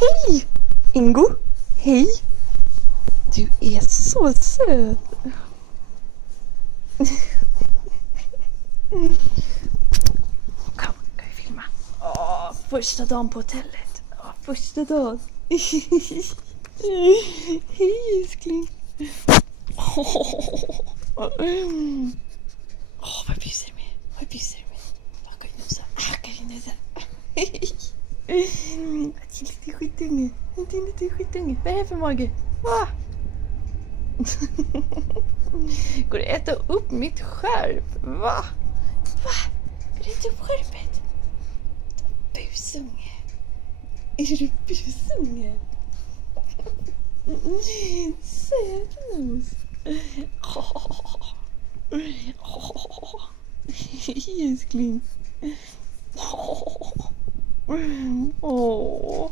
Hej! Ingo, hej! Du är så söt! Kom, kan vi filma? Första dagen på hotellet. Första dagen. Hej älskling! Vad pyser du med? Vad pyser du med? Kan vi nusa? Kan vi nusa? En liten skitunge. En liten skitunge. Vad är det för mage? Va? Går du äta upp mitt skärp? Va? Va? Går du äta upp skärpet? Busunge. Är du busunge? Sötnos. Älskling. Åh.